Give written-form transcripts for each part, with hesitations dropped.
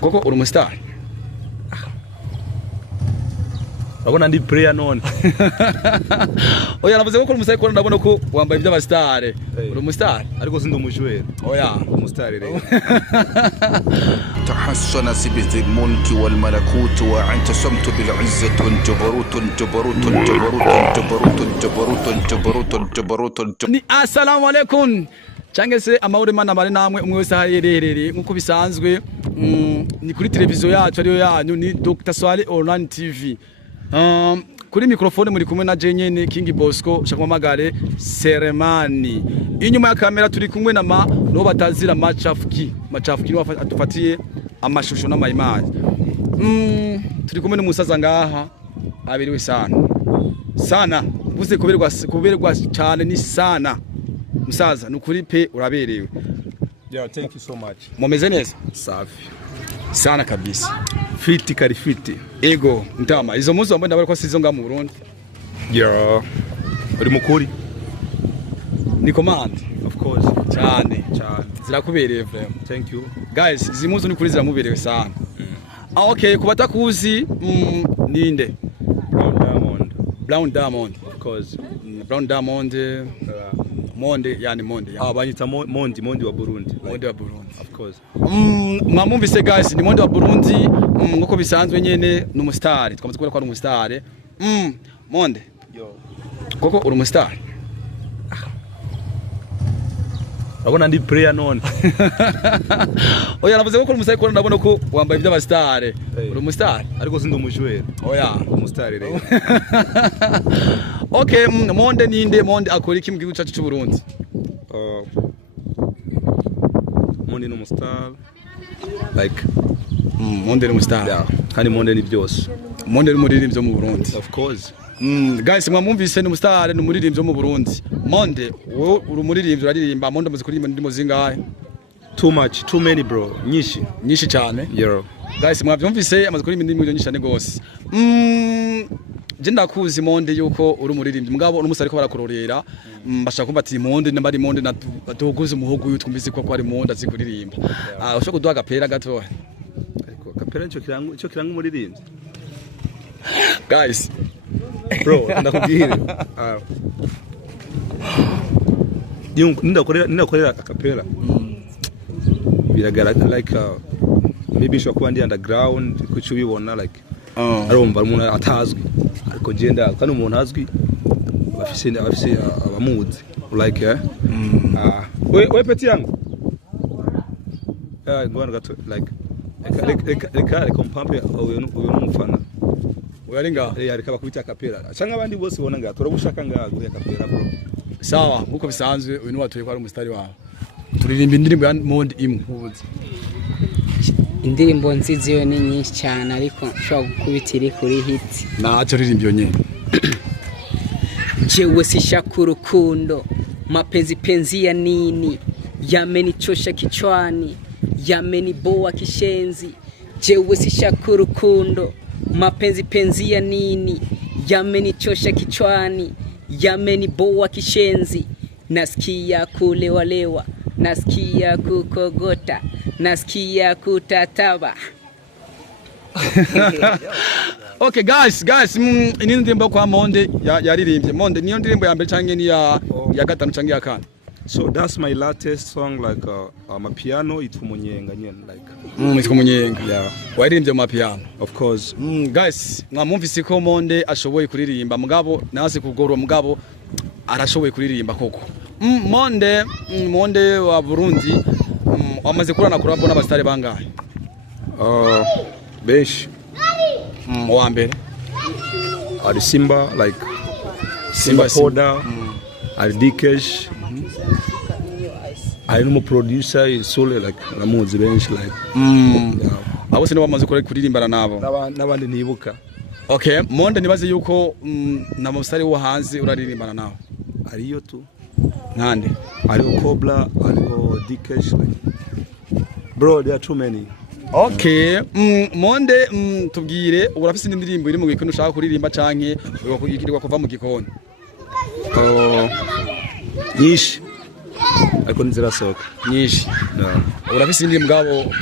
koko uri umustar Abona ndi player none. Oya navuze ko uri umustar ko ndabona ko wambaye iby'abastar. Uri umustar Ariko sindi umujwere. Oya umustar rero. تحسن سبز الملك والملكوت وأنت صمت بالعزة جبروت جبروت جبروت جبروت جبروت جبروت جبروت. Ni assalamu alaikum. Change se amahoro mana bari namwe umwe wese aherereye nkuko bisanzwe ni kuri televiziyo yacu ariyo yanyu ni Dr. Swale Online TV. Kuri microphone muri kumwe na Jenyene King Bosco shakwamagare Seremani. Inyuma ya kamera turi kumwe na no batazira machafuki no atufatiye amashusho n'amayimana. Turi kumwe n'umusaza ngaha abiriwe sana buze kuberwa cyane ni sana musaza nukuri pe uraberewe. Yeah, thank you so much. Mumeze neza? Safi. Sana kabisa. Fiti kari fiti. Ego ntama izo muzo wambaye ndabara ko sizo nga mu Burundi. Yeah. Uri mukuri? Ni command. Of course. Cyane. Zirakubereye vraiment. Thank you. Guys, izi muzo ni kuri ziramuberewe sana. Okay, kubatakuzi ninde? Brown Daimonde. Of course. Brown Daimonde. Monde yani Monde. Banyita Monde wa Burundi. Monde wa Burundi. Of course. Mwamumvise guys ni Monde wa Burundi nguko bisanzwe nyene n'umustar. Twamaze kubera ko ari umustar. Monde. Yo. Koko uri umustar. Abona ndi player none. Oya navuze ko uri umustar ko ndabona ko wambaye iby'abastar. Uri umustar Ariko sindi umujwere. Oya umustar rero. Okay, Monde ninde? Monde akora iki mu gihugu cyacu cy'u Burundi? Monde ni umustar. Like Monde ni umustar. Yeah. Kandi Monde ni byose. Monde ni umuririmbyi mu Burundi. Of course. Guys mwamumvise ni umustar ni umuririmbyi mu Burundi. Monde wowe uri umuririmbyi uraririmba. Monde amaze kuririmba ndimo zingahe? Too much, too many bro. Nyinshi cyane. Yeah. Guys mwavyumvise amaze kuririmba ndimo nyinshi cyane gose. Je ndakuzi Monde yuko uri umuririmbyi mugabo n'umusari ko barakurorera bashaka kumva ati Monde nambari Monde na tuguze umuhogo yutumvise ko ari Monde azikuririmba. Ushaka kuduha agapera gato. Ariko agapera cyo kiranga umuririmbyi. Guys bro ndakubwira nindakorera akapera biragaragara like maybe shwa ndi underground kuco bibona like arumva umuntu atazwi ariko genda kandi umuntu azwi bafise abamuzi like we peti yangu ngwana gato like reka kompampe uyu n'umufana uyaringa reka bakubita akapera cyangwa abandi bose bona ngato turabushaka ngago akapera bro sawa nkuko bisanzwe uyu ni watuye ko ari umustari wawe turirimba indirimbo ya Monde imwe ubuze indirimbo nziza yo ni nyinshi cyane ariko nshobora gukubitira kuri hit naco ririmbyo nyene jewe sishaka urukundo mapenzi ya nini yamenichosha kichwani yameniboa kishenzi jewe sishaka urukundo mapenzi ya nini yamenichosha kichwani yameniboa kishenzi nasikia kulewalewa nasikia kukogota nasikia kutataba. Okay guys ini ndirimbo kwa Monde yaririmbye Monde niyo ndirimbo ya mbere canke ni ya gatanu canke ya kane? So that's my latest song like amapiano itwa umunyenga nyene like itwa umunyenga. Yeah. Waririmbye amapiano. Of course. Guys mwamumvise ko Monde ashoboye kuririmba mugabo nase kugorwa mugabo arashoboye kuririmba koko. Monde wa Burundi wamaze kurana kurabo n'abastare bangahe? Benshi. Wambere. Ari Simba like Simba Poda. Ari Dikesh. I know producer is sole like namuzi benshi like. Abo sino bamaze kuririmbana nabo. Nabandi nibuka. Okay, Monde nibaze yuko na mustari wo hanze uraririmbana nabo. Ariyo tu. Nande. Ariyo Cobra, ariyo Dikesh like. Bro, there are too many. Okay, Monde tubwire urafise indirimbo iri mu gikoni ushaka kuririmba canke ugikirirwa kuva mu gikoni? Nyinshi. Ariko nzira soka. Nyinshi. Urafise indirimbo ngabo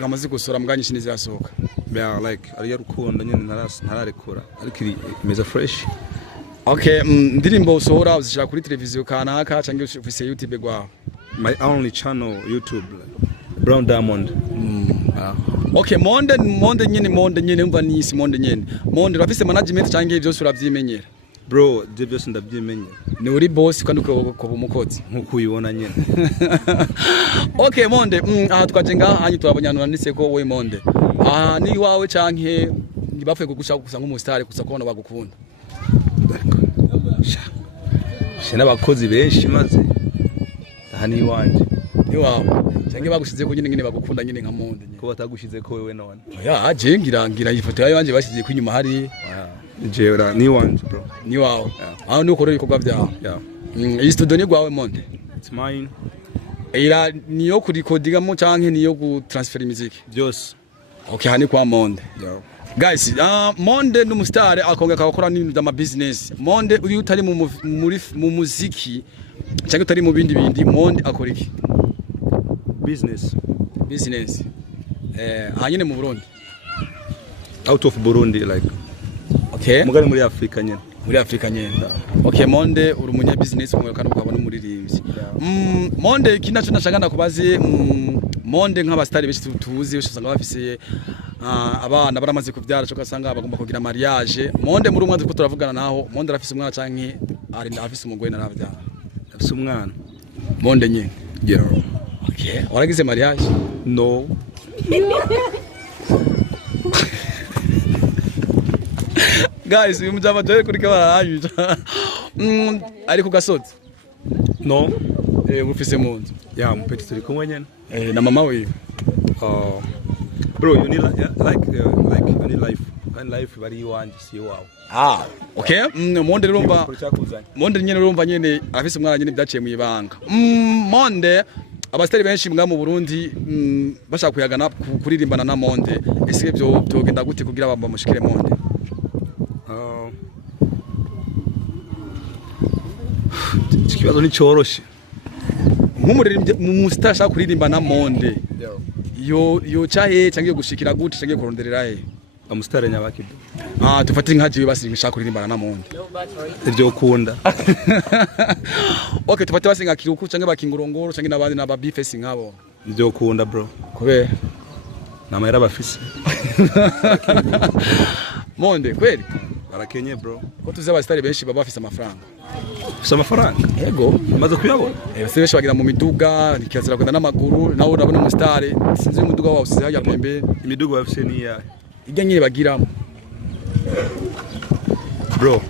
yamaze gusora mbwa nyinshi nizirasohoka yeah like ari rukundo nyene ntararekura ariko imeze fresh. Okay, ndirimbo usohora uzishira kuri televiziyo kanaka canke ufise YouTube gwawe? My only channel YouTube Brown Daimonde. Okay, Monde nyene umva nisi Monde nyene. Monde urafise management canke byose uravyimenyera? Bro, je byose ndavyimenyera. Ni uri boss kandi uko umukozi nkuko uyibona nyene. Okay, Monde, aha twaje ngaha hanyu turabonyanura nise ko we Monde. Aha ni wawe canke bapfuye kugushaka gusa nk'umustar gusa kubona bagukunda? Shena abakozi benshi maze aha ni wanje. Ni wawe. Canke bagushize ko nyine bagukunda nyine nka Monde nyine. Ko batagushize ko wewe none. Ya, je ngira ifoto yawe yanje bashize ko inyuma hari. Jeura ni wanje bro. Ni wawe. Aho ni ukorera ibikorwa byawe. Yeah. Iyi studio ni gwawe Monde. It's mine. Ira niyo kurikodingamo canke niyo gutransfer imiziki? Byose. Okay, hani kwa Monde. Yeah. Guys, Monde n'umustar akonga kakora n'ibintu by'ama business. Monde uri utari mu muziki cyangwa utari mu bindi Monde akora iki? Business. Hanyine mu Burundi. Out of Burundi like. Okay. Mugari muri Afrika nyene. Muri Afrika nyene. Okay, Monde uri umunya business umwe kandi ukaba n'umuririmbyi. Monde kinacho nashagana kubaze Monde nk'abastari benshi tuzi usanga bafise abana baramaze kuvyara cyo gasanga bagomba kugira mariage. Monde muri umwanzi ko turavugana naho Monde arafise umwana canke ari afise umugore naravyara. Afise umwana. Monde nyene. Yeah. Okay. Waragize mariage? No. Guys, uyu mujama dore kuri kabarayuja. Ari ku gasozi? No. Mufise mu nzu. Yeah, mpeti turi kumwe nyene. Na mama wiwe. Bro, you need you need life. And life bari wanje si wawe. Okay. Monde rumba. Monde nyene rumba nyene afise umwana nyene byaciye mu ibanga. Monde abastari benshi mbwa mu Burundi bashaka kuyagana kuririmbana na Monde. Ese byo byogenda gute kugira bamba mushikire Monde? Ikibazo ni cyoroshe. Nk'umuririmbyi mu mustar ashaka kuririmba na Monde. Yo chahe cangiye gushikira gute cangiye kuronderera he? Amustar nyabaki. Tufate nkaje basi ngishaka kuririmba na Monde. Iryo kunda. Okay, tufate basinga kiruku cangiye bakingurongoro cangiye nabandi naba bifesi nkabo. Iryo kunda bro. Kubera namahera bafise. Monde kweli? Barakenye bro. Ko tuzi abastari benshi baba bafise amafaranga. Ufise amafaranga? Yego. Maze kuyabona? Benshi bagira mu miduga, nikazira kwenda n'amaguru, nawe urabona umustar, sinzi umuduga wawe usize hajya pembe. Imiduga bafise ni ya. Ijya nyine bagiramo. Bro.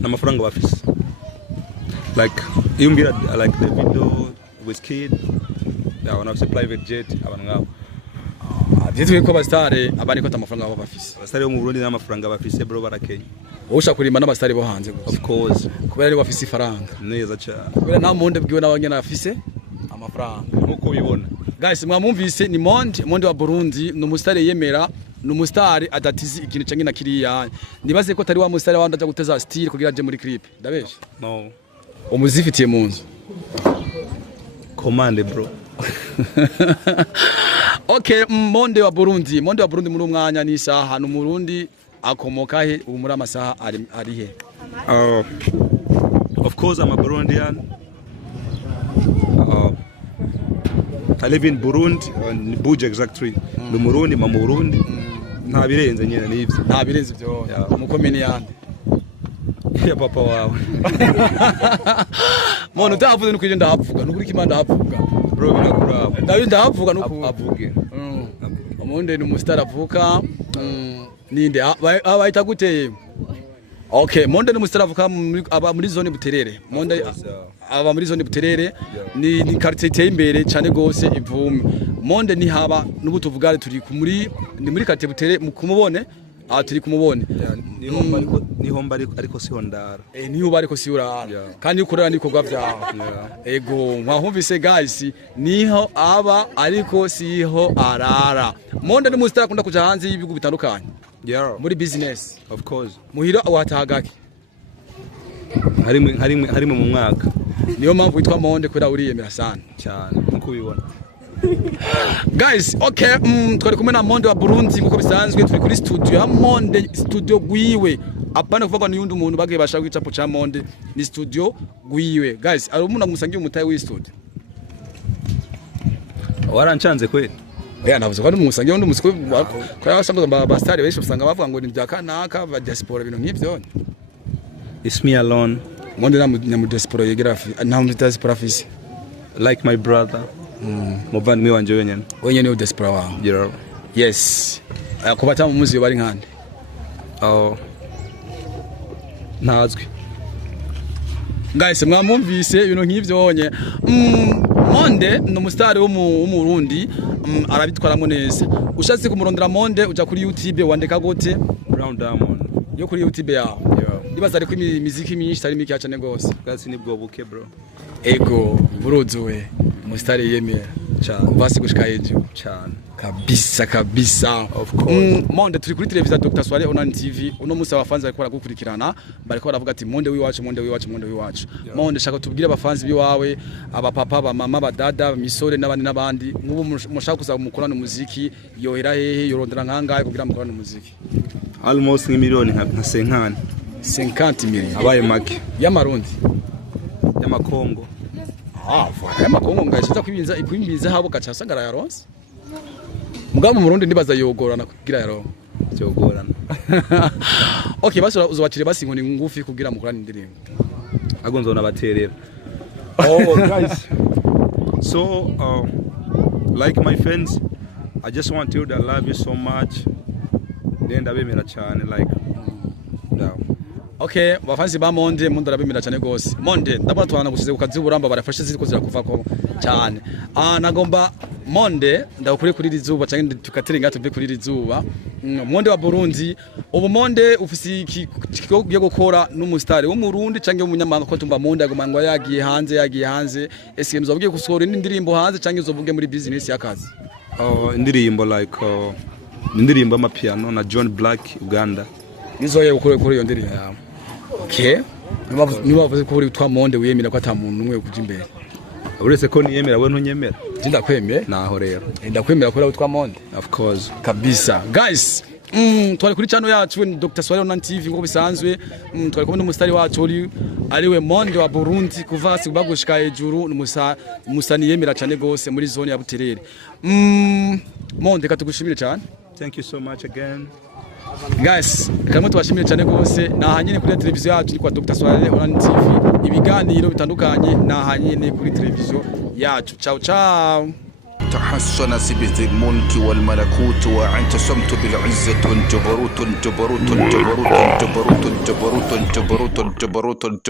N'amafaranga bafise. Like you mbira like the video with kid. Yeah, when I was a private jet abantu ngabo. Byitwe ko abastari abandi ko amafaranga baba bafise. Abastari bo mu Burundi n'amafaranga bafise bro barakenye. Usha kurimba n'abastari bo hanze gusa. Of course. Kubera ari bafise ifaranga. Neza cyane. Kubera nta Monde bwiwe n'abanyana bafise amafaranga. Nkuko bibona. Guys, mwamumvise ni Monde wa Burundi, n'umustari yemera, n'umustari adatizi ikintu canke na kiriya. Nibaze ko tari wa mustari wandi aja guteza style kugira aje muri clip. Ndabeshe? No. Umuzifitiye mu nzu. Commande bro. Okay, Monde wa Burundi muri umwanya n'isaha n'umurundi akomoka he ubu muri amasaha ari he? Of course I'm a Burundian. I live in Burundi, in Buja exactly. Ndi Murundi, mu Burundi. Nta birenze nyene n'ivyo. Nta birenze byo. Mukomeni yande. Ya papa wawe. Mono utavuze nuko ndahavuga, nukuri kimanda havuga. Bro birakuraba. Ndabi ndahavuga nuko avuge. Monde ni umustar avuka. Ninde abayita gute? Okay, Monde ni umustar avuka muri zone Buterere. Monde aba muri zone Buterere ni quartier iteye imbere cyane gose ivume. Monde ni haba nubu tuvugare turi ni muri quartier Buterere kumubone. Turi kumubone. Niho mbari ariko si hondara. Niho bari ko si urara. Kandi ukorera nikorwa vyawe. Ego, mwahumvise guys, niho aba ariko siho arara. Monde ni umustar akunda kuja hanze y'ibihugu bitandukanye. Yeah. Muri business. Of course. Muhira watahagaki. Harimo mu mwaka. Niyo mpamvu witwa Monde kwera uriyemera sana. Cyane nkuko ubibona. Guys, okay, twari kumwe na Monde wa Burundi nkuko bisanzwe turi kuri studio ya Monde, studio gwiwe. Apana kuvuga ni yundi umuntu bagiye bashaka icapo ca Monde, ni studio gwiwe. Guys, ari umuntu amusangiye umutayi w'i studio. Waranchanze kweli. Oya navuze ko umusangiye undi musiko ko yabasanga ba star benshi usanga bavuga ngo ni bya kanaka ba diaspora ibintu nk'ivyo. It's me alone. Monde na mu diaspora yegera na mu diaspora fisi. Like my brother. Muvandimwe wanje wenyene. Wenyene u diaspora wawe. Yeah. Yes. Akubata mu muzi bari nkande. Oh. Ntazwi. Guys, mwamumvise ibintu nk'ivyo onye. Monde no mustari wo mu Burundi arabitwaramo neza. Ushatse kumurondera Monde uja kuri YouTube wandika gute? Brown Daimonde. Yo kuri YouTube yawe. Nibaza ariko imiziki myinshi tari miki cyane gose. Kasi nibwo buke bro. Ego buruzuwe mustari yemera cyane basi gushika hejuru cyane kabisa. Of course. Monde turi kuri televiziyo Dr. Swale Online TV. Uno musi abafanzi bariko baragukurikirana bariko baravuga ati Monde wiwacu Monde wiwacu Monde wiwacu. Monde shaka tubwire abafanzi biwawe abapapa abamama abadada misore n'abandi nk'ubu mushaka kuza mukorana umuziki yohera hehe yorondera nkangaye kugira mukorana umuziki almost nk'imiliyoni nka 50 million abaye make y'amarundi y'amakongo. Y'amakongo ngashiza kwimbiza habo gacasangara yaronse mugabo mu Burundi ndibaza yogorana kugira yaronke cyogorana. Okay, basi uzobakire basi inkoni ngufi kugira mukorana indirimbo agonzo nabaterera. Oh guys, so like my friends, I just want to tell you that I love you so much. Then ndabemera cyane like no. Okay, bafanzi ba Monde ndabemera cyane gose. Monde ndabona twana gusize ku kazi buramba barafashe ziko zirakuvako cyane. Nagomba Monde ndakuri kuri rizuba cyangwa tukateringa tuve kuri rizuba. Monde wa Burundi ubu Monde ufisi ikigiye gukora n'umustari wo mu Burundi cyangwa umunyamahanga ko tumba Monde agomangwa yagiye hanze ese muzavuge gusohora indirimbo hanze cyangwa uzovuge muri business y'akazi. Indirimbo like indirimbo amapiano na John Black Uganda. Nizoye gukora kuri iyo ndirimbo. Okay. Nibavuze ko uri twa Monde wiyemera ko ata muntu umwe kuja imbere. Uretse ko niyemera we ntunyemera. Ndakwemeye. Naho rero. Ndakwemera ko uri twa Monde. Of course. Kabisa. Guys, twari kuri channel yacu ni Dr. Swale Online TV ngo bisanzwe. Twari kumwe n'umustari wacu ariwe Monde wa Burundi kuva hasi bagushika hejuru mussani yemera cyane gose muri zone ya Buterere. Monde katugushimire cyane. Thank you so much again. Guys, kamwe tubashimire cyane gose nahanyene kuri televiziyo yacu ni kwa Dr. Swale Online TV. Ibiganiro bitandukanye nahanyene kuri televiziyo yacu. Ciao ciao. تحسن بذي الملك والملكوت وأنت صمت بالعزة جبروت جبروت جبروت جبروت جبروت جبروت جبروت جبروت